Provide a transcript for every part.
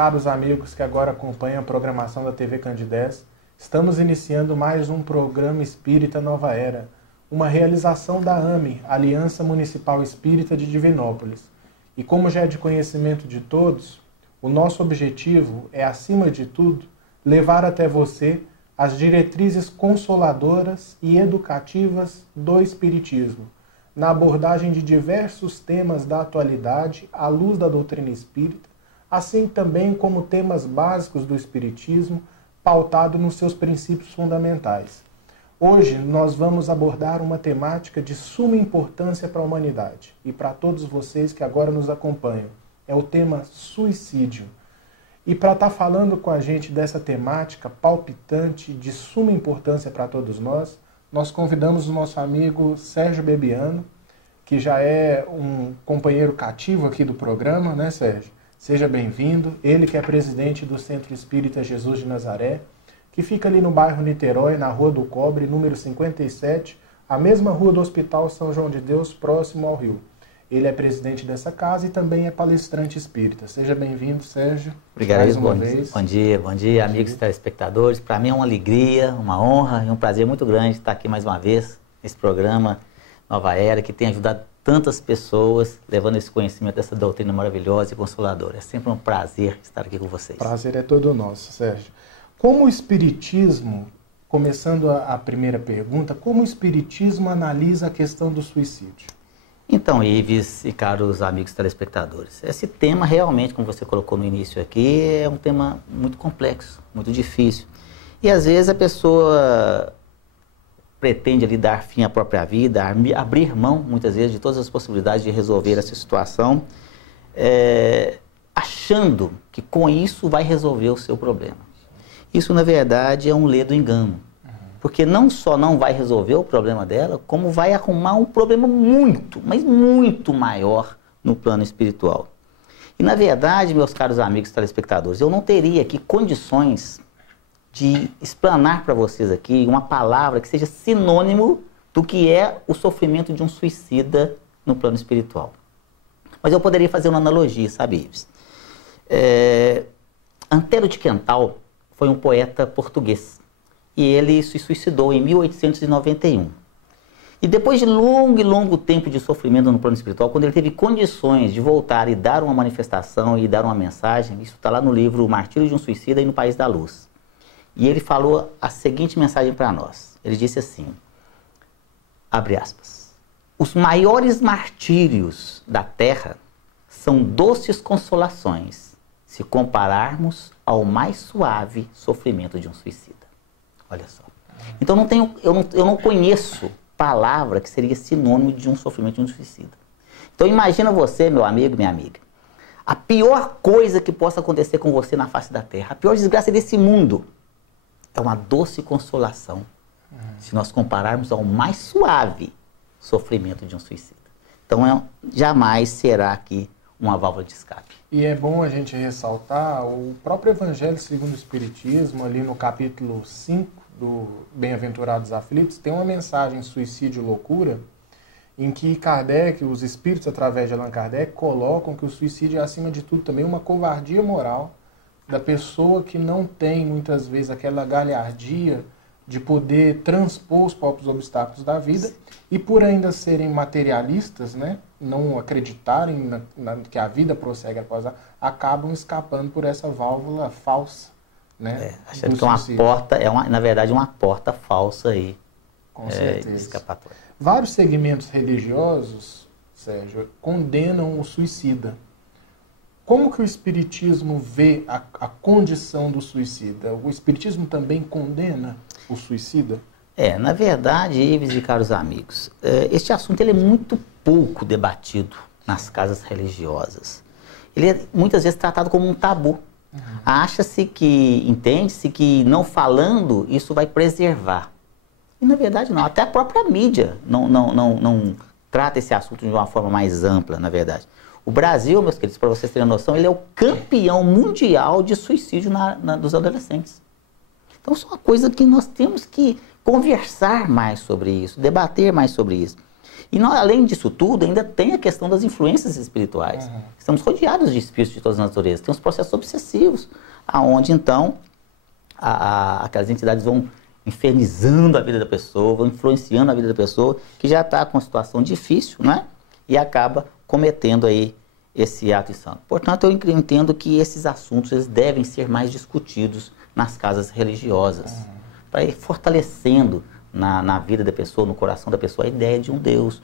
caros amigos que agora acompanham a programação da TV Candidez, estamos iniciando mais um programa Espírita Nova Era, uma realização da AME, Aliança Municipal Espírita de Divinópolis. E como já é de conhecimento de todos, o nosso objetivo é, acima de tudo, levar até você as diretrizes consoladoras e educativas do Espiritismo, na abordagem de diversos temas da atualidade à luz da doutrina espírita, assim também como temas básicos do Espiritismo, pautado nos seus princípios fundamentais. Hoje nós vamos abordar uma temática de suma importância para a humanidade e para todos vocês que agora nos acompanham. É o tema suicídio. E para estar falando com a gente dessa temática palpitante, de suma importância para todos nós, nós convidamos o nosso amigo Sérgio Bebiano, que já é um companheiro cativo aqui do programa, né, Sérgio? Seja bem-vindo. Ele que é presidente do Centro Espírita Jesus de Nazaré, que fica ali no bairro Niterói, na Rua do Cobre, número 57, a mesma rua do Hospital São João de Deus, próximo ao Rio. Ele é presidente dessa casa e também é palestrante espírita. Seja bem-vindo, Sérgio. Obrigado, bom dia, amigos telespectadores. Para mim é uma alegria, uma honra e um prazer muito grande estar aqui mais uma vez nesse programa Nova Era, que tem ajudado tantas pessoas, levando esse conhecimento dessa doutrina maravilhosa e consoladora. É sempre um prazer estar aqui com vocês. Prazer é todo nosso, Sérgio. Como o Espiritismo, começando a primeira pergunta, como o Espiritismo analisa a questão do suicídio? Então, Ives e caros amigos telespectadores, esse tema realmente, como você colocou no início aqui, é um tema muito complexo, muito difícil. E às vezes a pessoa pretende ali dar fim à própria vida, abrir mão, muitas vezes, de todas as possibilidades de resolver essa situação, achando que com isso vai resolver o seu problema. Isso, na verdade, é um ledo engano. Porque não só não vai resolver o problema dela, como vai arrumar um problema muito, mas muito maior no plano espiritual. E, na verdade, meus caros amigos telespectadores, eu não teria aqui condições de explanar para vocês aqui uma palavra que seja sinônimo do que é o sofrimento de um suicida no plano espiritual. Mas eu poderia fazer uma analogia, sabe, Ives? Antero de Quental foi um poeta português. E ele se suicidou em 1891. E depois de longo tempo de sofrimento no plano espiritual, quando ele teve condições de voltar e dar uma manifestação e dar uma mensagem, isso está lá no livro O Martírio de um Suicida e no País da Luz. E ele falou a seguinte mensagem para nós. Ele disse assim, abre aspas, os maiores martírios da terra são doces consolações se compararmos ao mais suave sofrimento de um suicida. Olha só. Então eu não conheço palavra que seria sinônimo de um sofrimento de um suicida. Então imagina você, meu amigo, minha amiga, a pior coisa que possa acontecer com você na face da terra, a pior desgraça desse mundo, é uma doce consolação se nós compararmos ao mais suave sofrimento de um suicida. Então jamais será aqui uma válvula de escape. E é bom a gente ressaltar o próprio Evangelho segundo o Espiritismo, ali no capítulo 5 do Bem-aventurados Aflitos, tem uma mensagem suicídio e loucura, em que Kardec, os espíritos através de Allan Kardec, colocam que o suicídio é acima de tudo também uma covardia moral da pessoa que não tem muitas vezes aquela galhardia de poder transpor os próprios obstáculos da vida e por ainda serem materialistas, né, não acreditarem que a vida prossegue após acabam escapando por essa válvula falsa, né? Achando que uma porta na verdade, uma porta falsa aí. Com certeza. Escapatória. Vários segmentos religiosos, Sérgio, condenam o suicida. Como que o Espiritismo vê a condição do suicida? O Espiritismo também condena o suicida? Na verdade, Ives e caros amigos, este assunto ele é muito pouco debatido nas casas religiosas. Ele é muitas vezes tratado como um tabu. Acha-se que, entende-se que não falando, isso vai preservar. E na verdade não, até a própria mídia não trata esse assunto de uma forma mais ampla, na verdade. O Brasil, meus queridos, para vocês terem noção, ele é o campeão mundial de suicídio dos adolescentes. Então, isso é uma coisa que nós temos que conversar mais sobre isso, debater mais sobre isso. E nós, além disso tudo, ainda tem a questão das influências espirituais. Estamos rodeados de espíritos de todas as naturezas. Tem os processos obsessivos, aonde então aquelas entidades vão infernizando a vida da pessoa, vão influenciando a vida da pessoa, que já está com uma situação difícil, né? E acaba cometendo aí esse ato insano. Portanto, eu entendo que esses assuntos eles devem ser mais discutidos nas casas religiosas, para ir fortalecendo na vida da pessoa, no coração da pessoa, a ideia de um Deus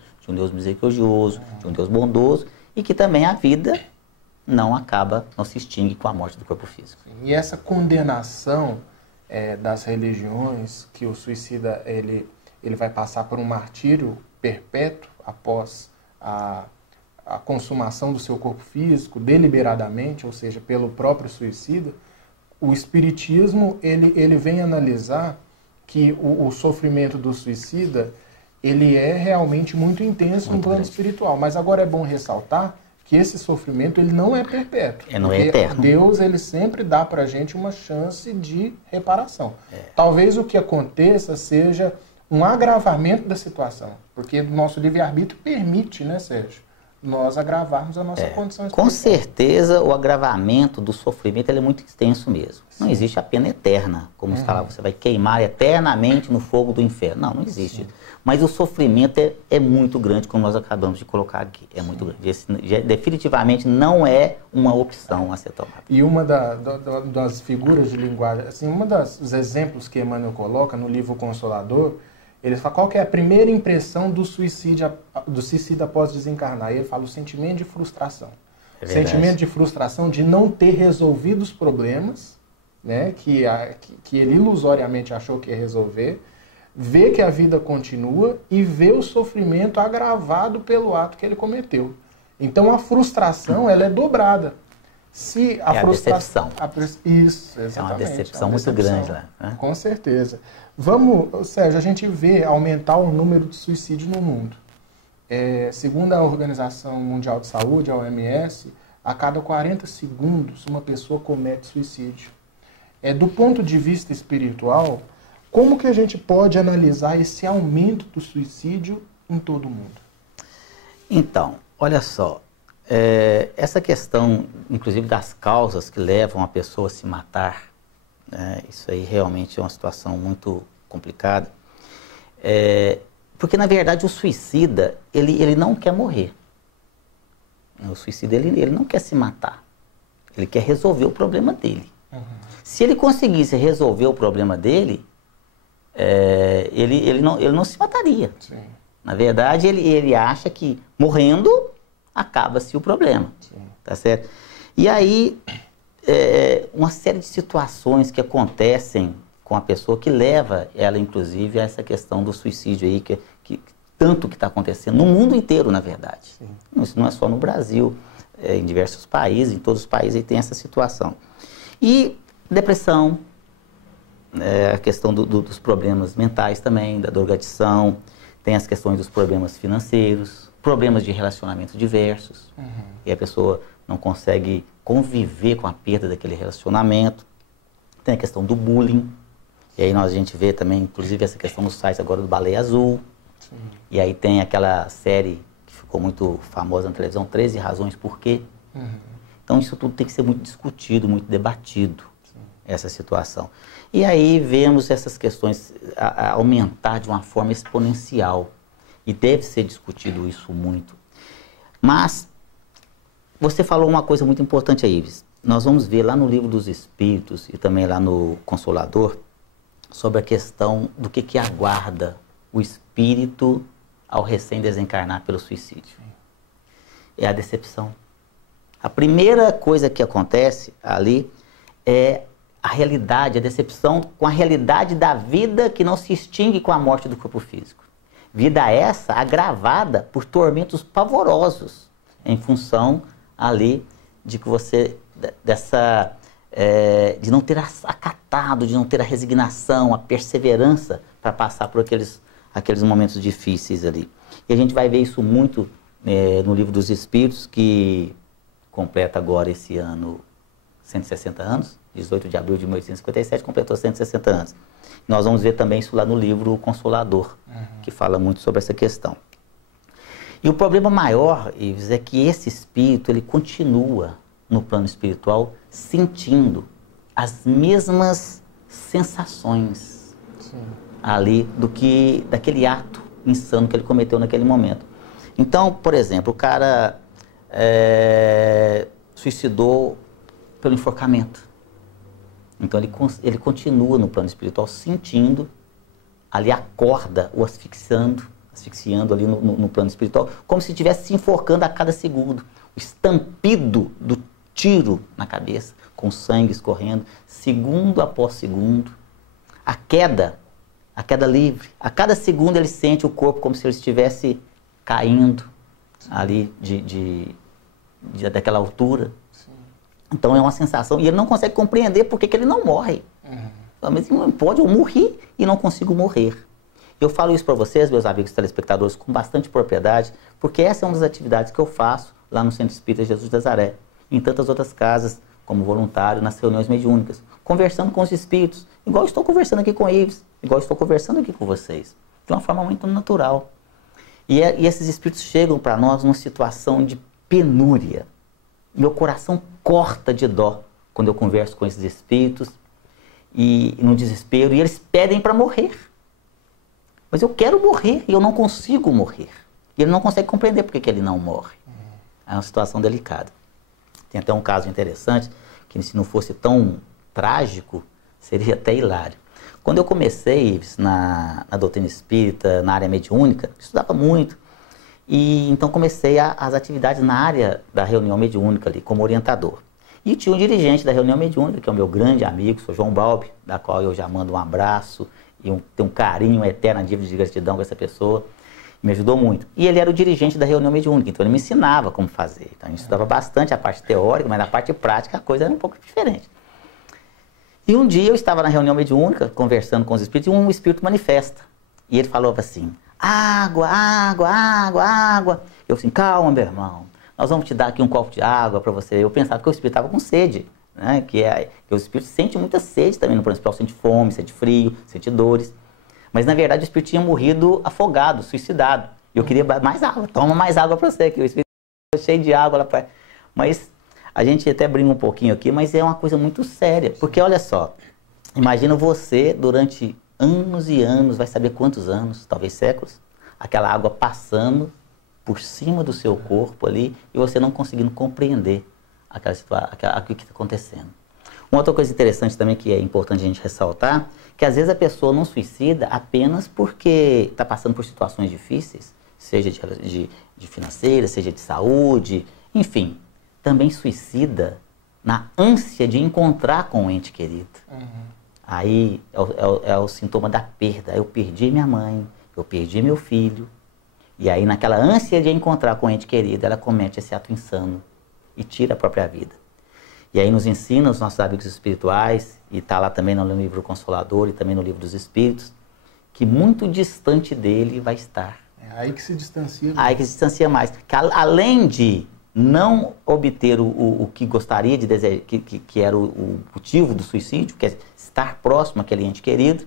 misericordioso, de um Deus bondoso, e que também a vida não se extingue com a morte do corpo físico. E essa condenação das religiões, que o suicida ele vai passar por um martírio perpétuo após a consumação do seu corpo físico, deliberadamente, ou seja, pelo próprio suicida, o Espiritismo ele vem analisar que o sofrimento do suicida ele é realmente muito intenso no plano espiritual. Mas agora é bom ressaltar que esse sofrimento ele não é perpétuo. Não é eterno. Deus ele sempre dá para a gente uma chance de reparação. Talvez o que aconteça seja um agravamento da situação, porque o nosso livre-arbítrio permite, né, Sérgio, nós agravarmos a nossa condição espiritual. Com certeza, o agravamento do sofrimento ele é muito extenso mesmo. Sim. Não existe a pena eterna, como se falava, você vai queimar eternamente no fogo do inferno. Não existe. Sim. Mas o sofrimento é muito grande, como nós acabamos de colocar aqui. É muito grande. Esse, definitivamente não é uma opção a ser tomada. E uma das figuras de linguagem, assim, dos exemplos que Emmanuel coloca no livro Consolador, ele fala qual que é a primeira impressão do suicida após desencarnar. E ele fala o sentimento de frustração. O sentimento de frustração de não ter resolvido os problemas, né, que ele ilusoriamente achou que ia resolver, ver que a vida continua e ver o sofrimento agravado pelo ato que ele cometeu. Então a frustração ela é dobrada. Se a frustração, a decepção. Isso, exatamente. É uma decepção muito grande lá. Né? Com certeza. Vamos, Sérgio, a gente vê aumentar o número de suicídios no mundo. Segundo a Organização Mundial de Saúde, a OMS, a cada 40 segundos uma pessoa comete suicídio. Do ponto de vista espiritual, como que a gente pode analisar esse aumento do suicídio em todo o mundo? Então, olha só. Essa questão, inclusive, das causas que levam a pessoa a se matar, isso aí realmente é uma situação muito complicada, porque, na verdade, o suicida, ele não quer morrer. O suicida, ele não quer se matar. Ele quer resolver o problema dele. Se ele conseguisse resolver o problema dele, ele não se mataria. Sim. Na verdade, ele acha que morrendo acaba-se o problema, tá certo? E aí, uma série de situações que acontecem com a pessoa que leva ela, inclusive, a essa questão do suicídio aí, tanto que está acontecendo no mundo inteiro, na verdade. Sim. Isso não é só no Brasil, em diversos países, em todos os países tem essa situação. E depressão, a questão dos problemas mentais também, da drogadição, tem as questões dos problemas financeiros, problemas de relacionamento diversos, e a pessoa não consegue conviver com a perda daquele relacionamento. Tem a questão do bullying, e aí a gente vê também, inclusive, essa questão no site agora do Baleia Azul. Sim. E aí tem aquela série que ficou muito famosa na televisão, 13 Razões Por Quê. Então isso tudo tem que ser muito discutido, muito debatido, essa situação. E aí vemos essas questões a aumentar de uma forma exponencial. E deve ser discutido isso muito. Mas, você falou uma coisa muito importante aí, Ives. Nós vamos ver lá no Livro dos Espíritos e também lá no Consolador sobre a questão do que aguarda o espírito ao recém-desencarnar pelo suicídio. É a decepção. A primeira coisa que acontece ali é a realidade, a decepção com a realidade da vida que não se extingue com a morte do corpo físico. Vida essa agravada por tormentos pavorosos em função ali de que você, de não ter acatado, de não ter a resignação, a perseverança para passar por aqueles momentos difíceis ali. E a gente vai ver isso muito no Livro dos Espíritos, que completa agora esse ano 160 anos, 18 de abril de 1857, completou 160 anos. Nós vamos ver também isso lá no livro Consolador, que fala muito sobre essa questão. E o problema maior, Ives, é que esse espírito, ele continua no plano espiritual sentindo as mesmas sensações ali daquele ato insano que ele cometeu naquele momento. Então, por exemplo, o cara suicidou pelo enforcamento. Então ele continua no plano espiritual sentindo ali a corda o asfixiando ali no plano espiritual, como se estivesse se enforcando a cada segundo. O estampido do tiro na cabeça, com sangue escorrendo, segundo após segundo. A queda livre. A cada segundo ele sente o corpo como se ele estivesse caindo ali daquela altura. Sim. Então é uma sensação, e ele não consegue compreender por que ele não morre. Mas não pode, eu morri e não consigo morrer. Eu falo isso para vocês, meus amigos telespectadores, com bastante propriedade, porque essa é uma das atividades que eu faço lá no Centro Espírita Jesus de Nazaré, em tantas outras casas, como voluntário, nas reuniões mediúnicas, conversando com os espíritos, igual estou conversando aqui com eles, igual estou conversando aqui com vocês, de uma forma muito natural. E esses espíritos chegam para nós numa situação de penúria. Meu coração corta de dó quando eu converso com esses espíritos, e no desespero, e eles pedem para morrer. Mas eu quero morrer e eu não consigo morrer. E ele não consegue compreender por que ele não morre. É uma situação delicada. Tem até um caso interessante, que se não fosse tão trágico, seria até hilário. Quando eu comecei na doutrina espírita, na área mediúnica, estudava muito. E então comecei as atividades na área da reunião mediúnica ali, como orientador. E tinha um dirigente da reunião mediúnica, que é o meu grande amigo, sou João Balbi, da qual eu já mando um abraço e tenho um carinho eterno, uma dívida de gratidão com essa pessoa. Me ajudou muito. E ele era o dirigente da reunião mediúnica, então ele me ensinava como fazer. Então a gente estudava bastante a parte teórica, mas na parte prática a coisa era um pouco diferente. E um dia eu estava na reunião mediúnica, conversando com os espíritos, e um espírito manifesta. E ele falou assim, água, água, água, água. Eu assim, calma, meu irmão, nós vamos te dar aqui um copo de água para você. Eu pensava que o espírito estava com sede, né? Que o espírito sente muita sede também no plano espiritual, sente fome, sente frio, sente dores. Mas na verdade o espírito tinha morrido afogado, suicidado. E eu queria mais água, toma mais água para você, que o espírito estava cheio de água lá para... Mas a gente até brinca um pouquinho aqui, mas é uma coisa muito séria. Porque olha só, imagina você durante anos e anos, vai saber quantos anos, talvez séculos, aquela água passando por cima do seu corpo ali e você não conseguindo compreender aquela situação, o que está acontecendo. Uma outra coisa interessante também que é importante a gente ressaltar, que às vezes a pessoa não suicida apenas porque está passando por situações difíceis, seja de financeira, seja de saúde, enfim, também suicida na ânsia de encontrar com o ente querido. Aí é o sintoma da perda. Eu perdi minha mãe, eu perdi meu filho, e aí naquela ânsia de encontrar com o ente querido, ela comete esse ato insano e tira a própria vida. E aí nos ensina os nossos amigos espirituais, e está lá também no livro Consolador e também no livro dos Espíritos, que muito distante dele vai estar. É aí que se distancia mais. Aí que se distancia mais. Que além de não obter o que gostaria de desejar, que era o motivo do suicídio, que é estar próximo àquele ente querido,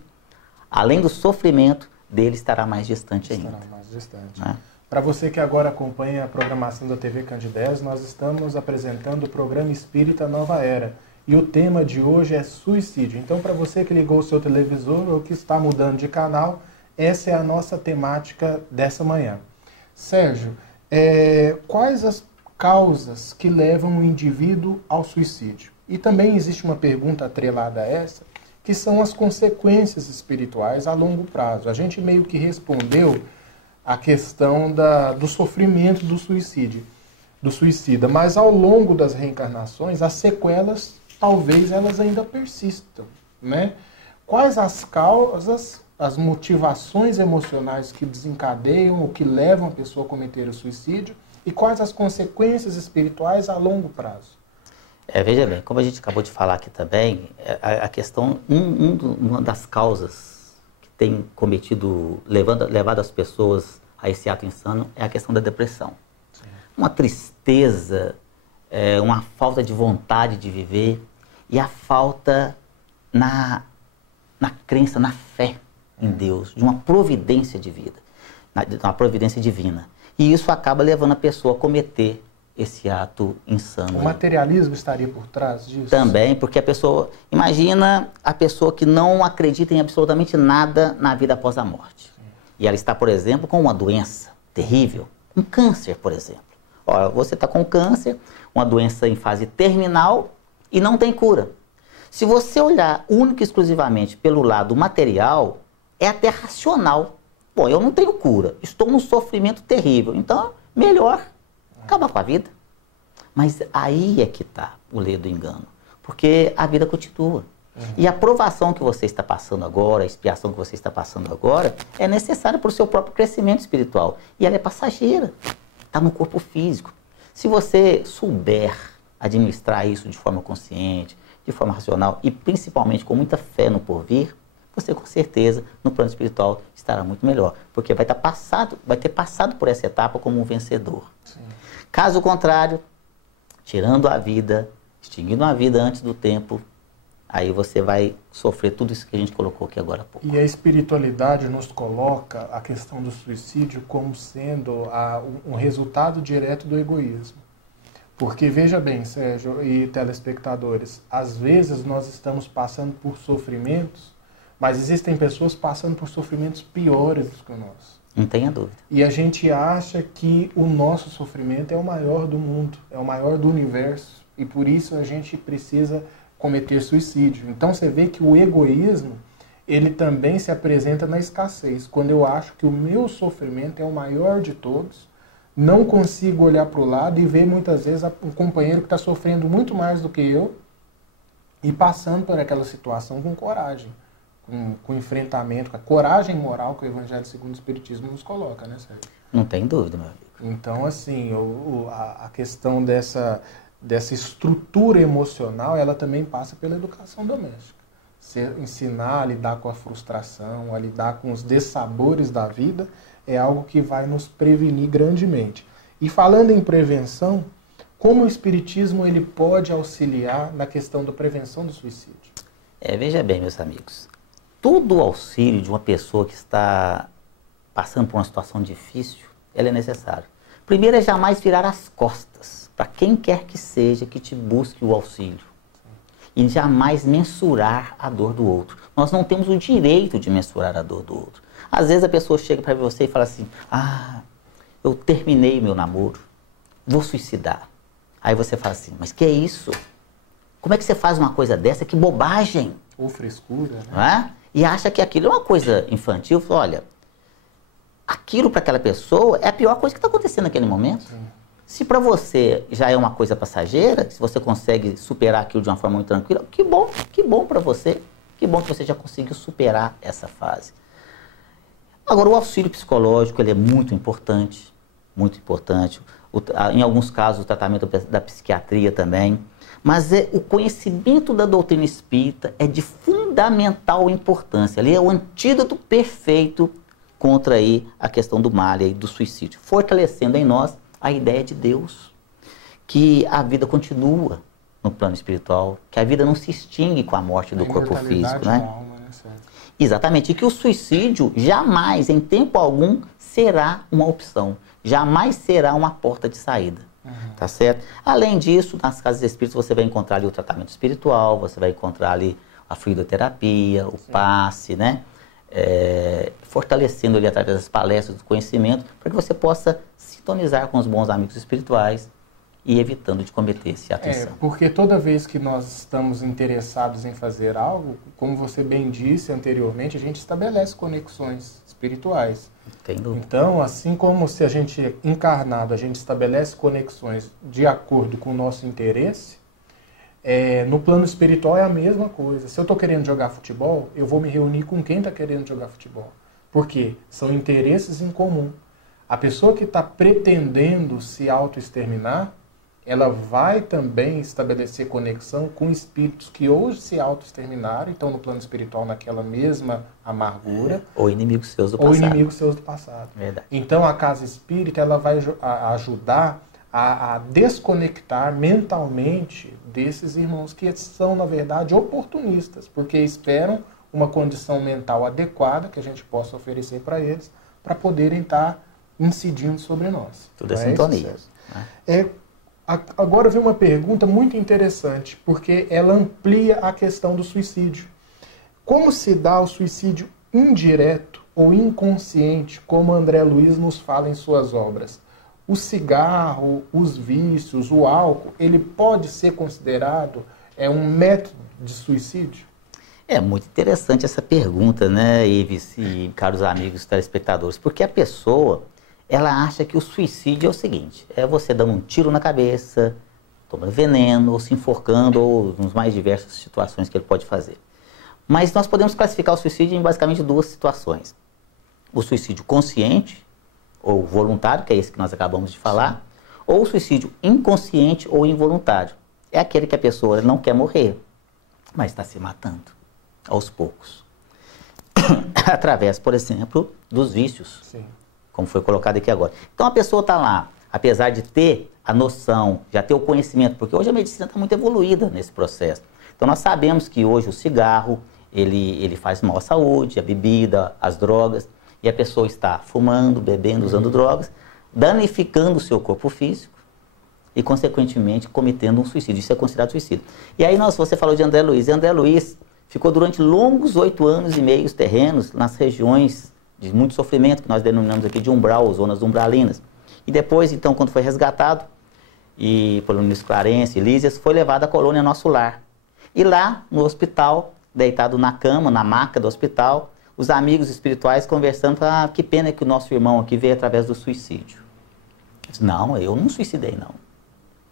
além do sofrimento, dele estará mais distante ainda. Estará mais distante. Né? Para você que agora acompanha a programação da TV Candidez, nós estamos apresentando o programa Espírita Nova Era. E o tema de hoje é suicídio. Então, para você que ligou o seu televisor ou que está mudando de canal, essa é a nossa temática dessa manhã. Sérgio, quais as causas que levam o indivíduo ao suicídio? E também existe uma pergunta atrelada a essa, que são as consequências espirituais a longo prazo. A gente meio que respondeu a questão do sofrimento do suicida, mas ao longo das reencarnações, as sequelas, talvez elas ainda persistam, né? Quais as causas, as motivações emocionais que desencadeiam ou que levam a pessoa a cometer o suicídio e quais as consequências espirituais a longo prazo? Veja bem, como a gente acabou de falar aqui também, a questão, uma das causas que tem levado as pessoas a esse ato insano é a questão da depressão. Sim. Uma tristeza, uma falta de vontade de viver e a falta na crença, na fé em Deus, de uma providência de vida, de uma providência divina. E isso acaba levando a pessoa a cometer esse ato insano. O materialismo estaria por trás disso? Também, porque a pessoa... Imagina a pessoa que não acredita em absolutamente nada na vida após a morte. Sim. E ela está, por exemplo, com uma doença terrível. Um câncer, por exemplo. Olha, você está com câncer, uma doença em fase terminal e não tem cura. Se você olhar única e exclusivamente pelo lado material, é até racional. Bom, eu não tenho cura, estou num sofrimento terrível, então melhor acabar com a vida. Mas aí é que está o ledo do engano, porque a vida continua. E a provação que você está passando agora, a expiação que você está passando agora, é necessária para o seu próprio crescimento espiritual. E ela é passageira, está no corpo físico. Se você souber administrar isso de forma consciente, de forma racional e principalmente com muita fé no porvir, você com certeza no plano espiritual estará muito melhor, porque vai ter passado por essa etapa como um vencedor. Sim. Caso contrário, tirando a vida, extinguindo a vida antes do tempo, aí você vai sofrer tudo isso que a gente colocou aqui agora há pouco. E a espiritualidade nos coloca a questão do suicídio como sendo um resultado direto do egoísmo. Porque, veja bem, Sérgio e telespectadores, às vezes nós estamos passando por sofrimentos, mas existem pessoas passando por sofrimentos piores do que o nosso. Não tenha dúvida. E a gente acha que o nosso sofrimento é o maior do mundo, é o maior do universo, e por isso a gente precisa cometer suicídio. Então você vê que o egoísmo, ele também se apresenta na escassez. Quando eu acho que o meu sofrimento é o maior de todos, não consigo olhar para o lado e ver muitas vezes um companheiro que está sofrendo muito mais do que eu e passando por aquela situação com coragem, com enfrentamento, com a coragem moral que o Evangelho segundo o Espiritismo nos coloca, né, Sérgio? Não tem dúvida, meu amigo. Então, assim, a questão dessa estrutura emocional, ela também passa pela educação doméstica. Ensinar a lidar com a frustração, a lidar com os dessabores da vida, é algo que vai nos prevenir grandemente. E falando em prevenção, como o Espiritismo ele pode auxiliar na questão da prevenção do suicídio? Veja bem, meus amigos, todo auxílio de uma pessoa que está passando por uma situação difícil, ele é necessário. Primeiro é jamais virar as costas para quem quer que seja que te busque o auxílio. E jamais mensurar a dor do outro. Nós não temos o direito de mensurar a dor do outro. Às vezes a pessoa chega para você e fala assim, eu terminei meu namoro, vou suicidar. Aí você fala assim, mas que é isso? Como é que você faz uma coisa dessa? Que bobagem! Ou frescura, né? Não é? E acha que aquilo é uma coisa infantil. Olha, aquilo para aquela pessoa é a pior coisa que está acontecendo naquele momento. Sim. Se para você já é uma coisa passageira, se você consegue superar aquilo de uma forma muito tranquila, que bom para você. Que bom que você já conseguiu superar essa fase. Agora, o auxílio psicológico ele é muito importante, muito importante. Em alguns casos, o tratamento da psiquiatria também. Mas o conhecimento da doutrina espírita é de fundamental importância. Ele é o antídoto perfeito contra aí a questão do mal e do suicídio, fortalecendo em nós a ideia de Deus, que a vida continua no plano espiritual, que a vida não se extingue com a morte do corpo físico, né? Alma, né, certo? Exatamente, e que o suicídio jamais, em tempo algum, será uma opção, jamais será uma porta de saída, tá certo? Além disso, nas casas espíritas você vai encontrar ali o tratamento espiritual, você vai encontrar ali a fluidoterapia, o passe, né? Fortalecendo ali através das palestras do conhecimento, para que você possa sintonizar com os bons amigos espirituais e evitando de cometer esse ato insano. Porque toda vez que nós estamos interessados em fazer algo, como você bem disse anteriormente, a gente estabelece conexões espirituais. Então, assim como se a gente encarnado, a gente estabelece conexões de acordo com o nosso interesse, no plano espiritual é a mesma coisa. Se eu estou querendo jogar futebol, eu vou me reunir com quem está querendo jogar futebol. Por quê? São interesses em comum. A pessoa que está pretendendo se autoexterminar, ela vai também estabelecer conexão com espíritos que hoje se autoexterminaram, então no plano espiritual naquela mesma amargura. Ou inimigos seus do passado. Ou inimigos seus do passado. Verdade. Então a casa espírita ela vai ajudar a desconectar mentalmente desses irmãos que são, na verdade, oportunistas, porque esperam uma condição mental adequada que a gente possa oferecer para eles, para poderem estar incidindo sobre nós. Tudo é sintonia. Né? Agora vem uma pergunta muito interessante, porque ela amplia a questão do suicídio. Como se dá o suicídio indireto ou inconsciente, como André Luiz nos fala em suas obras? O cigarro, os vícios, o álcool, ele pode ser considerado um método de suicídio? É muito interessante essa pergunta, né, Ives e caros amigos telespectadores, porque a pessoa, ela acha que o suicídio é o seguinte, é você dando um tiro na cabeça, tomando veneno, ou se enforcando, ou nas mais diversas situações que ele pode fazer. Mas nós podemos classificar o suicídio em basicamente duas situações. O suicídio consciente, ou voluntário, que é esse que nós acabamos de falar, ou o suicídio inconsciente ou involuntário. É aquele que a pessoa não quer morrer, mas está se matando, aos poucos. Através, por exemplo, dos vícios. Sim. Como foi colocado aqui agora. Então a pessoa está lá, apesar de ter a noção, já ter o conhecimento, porque hoje a medicina está muito evoluída nesse processo. Então nós sabemos que hoje o cigarro, ele faz mal à saúde, a bebida, as drogas, e a pessoa está fumando, bebendo, usando drogas, danificando o seu corpo físico e, consequentemente, cometendo um suicídio. Isso é considerado suicídio. E aí você falou de André Luiz, e André Luiz ficou durante longos 8 anos e meio terrenos nas regiões de muito sofrimento, que nós denominamos aqui de umbral, zonas umbralinas. E depois, então, quando foi resgatado, e pelo ministro Clarence e Lísias, foi levado à colônia Nosso Lar. E lá, no hospital, deitado na cama, na maca do hospital, os amigos espirituais conversando, que pena que o nosso irmão aqui veio através do suicídio. Eu disse, não, eu não suicidei, não.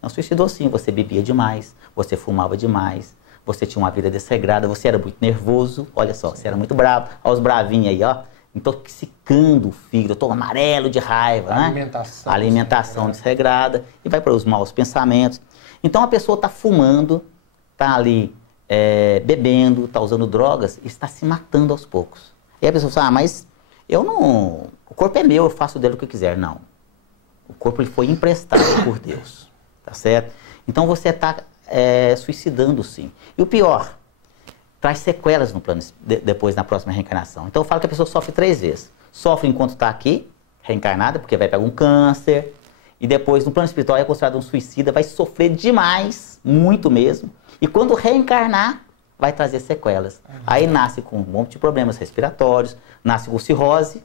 Não suicidou sim, você bebia demais, você fumava demais, você tinha uma vida desregrada, você era muito nervoso, olha só, você era muito bravo. Olha os bravinhos aí, ó, intoxicando o fígado, todo amarelo de raiva, né? Alimentação desregrada, e vai para os maus pensamentos. Então a pessoa está fumando, está ali bebendo, está usando drogas, e está se matando aos poucos. E a pessoa fala, mas eu não... O corpo é meu, eu faço dele o que eu quiser. Não. O corpo ele foi emprestado por Deus. Tá certo? Então você está suicidando sim. E o pior, traz sequelas no plano, depois na próxima reencarnação. Então eu falo que a pessoa sofre 3 vezes. Sofre enquanto está aqui, reencarnada, porque vai pegar um câncer. E depois no plano espiritual é considerado um suicida, vai sofrer demais, muito mesmo. E quando reencarnar, vai trazer sequelas. Aí nasce com um monte de problemas respiratórios, nasce com cirrose.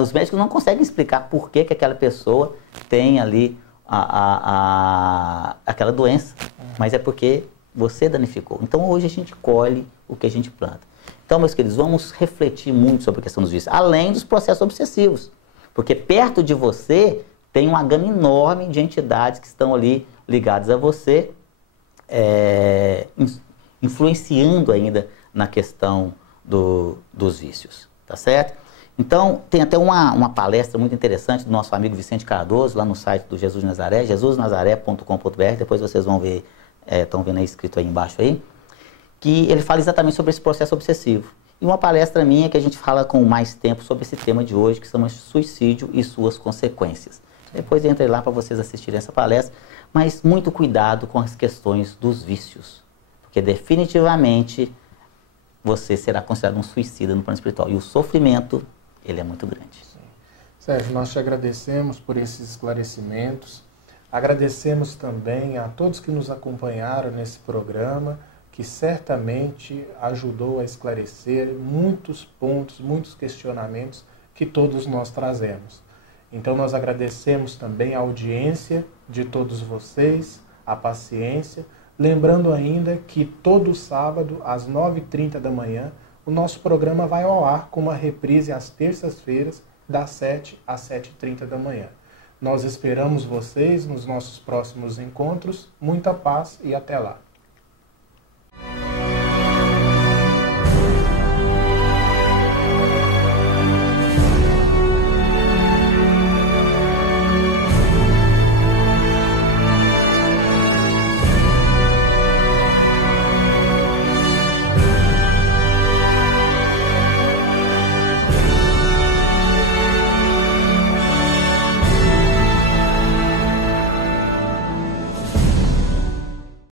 Os médicos não conseguem explicar por que aquela pessoa tem ali aquela doença. Mas é porque você danificou. Então hoje a gente colhe o que a gente planta. Então, meus queridos, vamos refletir muito sobre a questão dos vícios, além dos processos obsessivos. Porque perto de você tem uma gama enorme de entidades que estão ali ligadas a você, influenciando ainda na questão dos vícios, tá certo? Então, tem até uma palestra muito interessante do nosso amigo Vicente Cardoso, lá no site do Jesus de Nazaré, jesusnazaré.com.br, depois vocês vão ver, estão vendo aí escrito aí embaixo aí, que ele fala exatamente sobre esse processo obsessivo. E uma palestra minha que a gente fala com mais tempo sobre esse tema de hoje, que se chama Suicídio e Suas Consequências. Depois entre lá para vocês assistirem essa palestra, mas muito cuidado com as questões dos vícios. Porque definitivamente você será considerado um suicida no plano espiritual. E o sofrimento, ele é muito grande. Sim. Sérgio, nós te agradecemos por esses esclarecimentos. Agradecemos também a todos que nos acompanharam nesse programa, que certamente ajudou a esclarecer muitos pontos, muitos questionamentos que todos nós trazemos. Então nós agradecemos também a audiência de todos vocês, a paciência. Lembrando ainda que todo sábado, às 9h30 da manhã, o nosso programa vai ao ar com uma reprise às terças-feiras, das 7 às 7h30 da manhã. Nós esperamos vocês nos nossos próximos encontros. Muita paz e até lá.